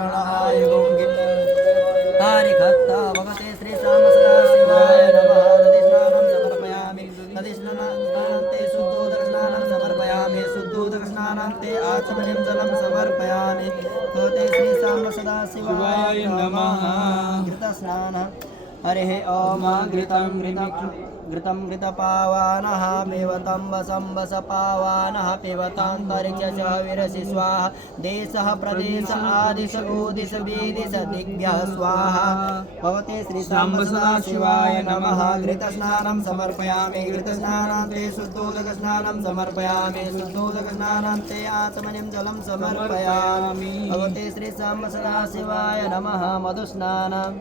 सहस्रणायुगुं हरिभक्त भगवते श्री साम सदा शिवाय नमः दधिस्नानं समर्पयामि दधिस्नानान्ते शुद्धोदकस्नानं समर्पयामि शुद्धोदकस्नानान्ते आचमनीं जलं समर्पयामि भगवते श्री साम सदा शिवाय नमः घृतस्नानः हरिः ॐ घृतं घृतपावानः पिबतं वसं वसपावानः पिबतान्तरिक्ष विरसि स्वाहा देशः प्रदेश आदिश ऊदिश वेदिश दिग्भ्यः स्वाहा भगवते श्री साम्ब सदा शिवाय नमः घृतस्नानं समर्पयामि घृतस्नानान्ते शुद्धोदकस्नानं समर्पयामि शुद्धोदकस्नानान्ते आचमनीं जलं समर्पयामि भगवते श्री साम्ब सदा शिवाय नमः मधुस्नानम्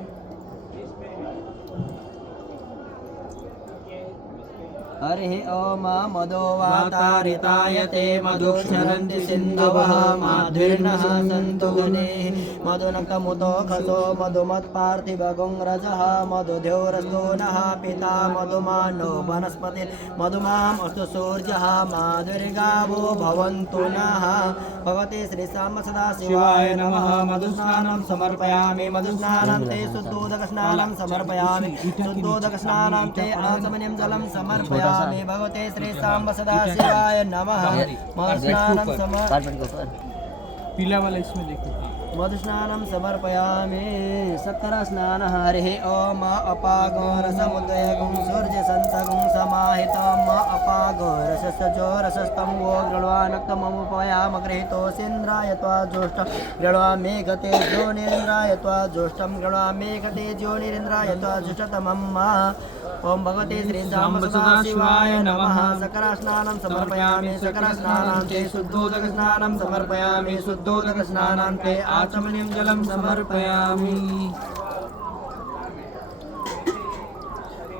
हरिः ॐ मदो वातारितायते मधुक्षरन्ति सिन्धवः माधुर्नः सन्तु गुणैः मधुनक्तमुतो खसो मधुमत्पार्थिवगुंरजः मधुध्योरस्तो नः पिता मधुमानो वनस्पति मधुमाम् अस्तु सूर्यः माधुर्गावो भवन्तु नः भगवते श्री साम्ब सदा शिवाय नमः मधुस्नानं समर्पयामि मधुस्नानान्ते शुद्धोदकस्नानं समर्पयामि शुद्धोदकस्नानान्ते आचमनीं जलं समर्पयामि भगवते श्री साम्ब सदा शिवाय नमः मधुस्नानं पीला वाला इसमें देखो मधुस्नानं समर्पयामि शक्करस्नानः हरिः ॐ अपागोरसमुदयगुं सूर्यसन्तगुं समाहितं अपागोरसस्सजो रसस्तं वो गृह्वानक्तममुपयामगृहीतोऽसीन्द्राय त्वा ज्योष्ठं गृह्वामि गते ज्योनिरिन्द्राय त्वा ज्योष्ठं गृह्वामि गते ज्योनिरिन्द्राय त्वा ज्येष्ठतमं ओम भगवते श्री साम्ब सदा शिवाय नमः शक्करस्नानं समर्पयामि शक्करस्नानान्ते शुद्धोदकस्नानं समर्पयामि शुद्धोदकस्नानान्ते आचमनीं जलं समर्पयामि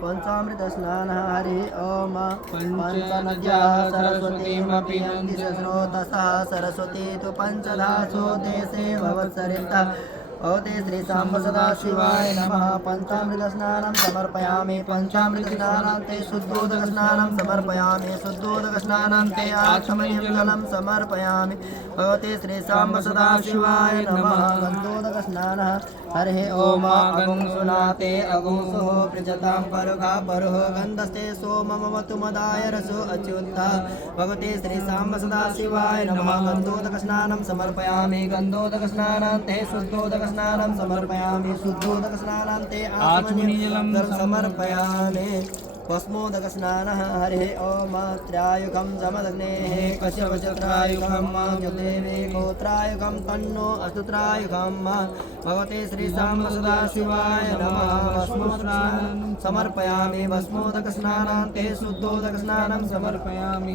पंचामृतस्नानः हरिः ॐ पञ्चनद्याः सरस्वतीमपि यन्ति स्रोतसः सरस्वती तु पञ्चधासो देशे भवत्सरितः भगवते श्री साम्ब सदा शिवाय नमः पंचामृतस्नानं समर्पयामि पंचामृतस्नानान्ते शुद्धोदकस्नानं समर्पयामि शुद्धोदकस्नानान्ते आचमनीं जलं समर्पयामि भगवते श्री साम्ब सदा शिवाय नमः गन्धोदकस्नानः हरिः ॐ अगुंसुनाते अगुंसुः पृजतां परुघा परुः गन्धस्ते सोममवतु मदाय रसो अच्युतः भगवते श्री साम्ब सदा शिवाय नमः गन्धोदकस्नानं समर्पयामि गन्धोदकस्नानान्ते शुद्धोदकस्नानं समर्पयामि शुद्धोदकस्नानान्ते आचमनीं जलं समर्पयामि भस्मोदकस्नानः हरिः ॐ त्रायुगं समदग्नेः कश्यपचत्रायुगं ज्योतिर्वे गोत्रायुगं तन्नो अस्तु त्रायुगं भगवते श्री साम्ब सदा शिवाय नमः भस्मोदकस्नानं समर्पयामि भस्मोदकस्नानान्ते शुद्धोदकस्नानं समर्पयामि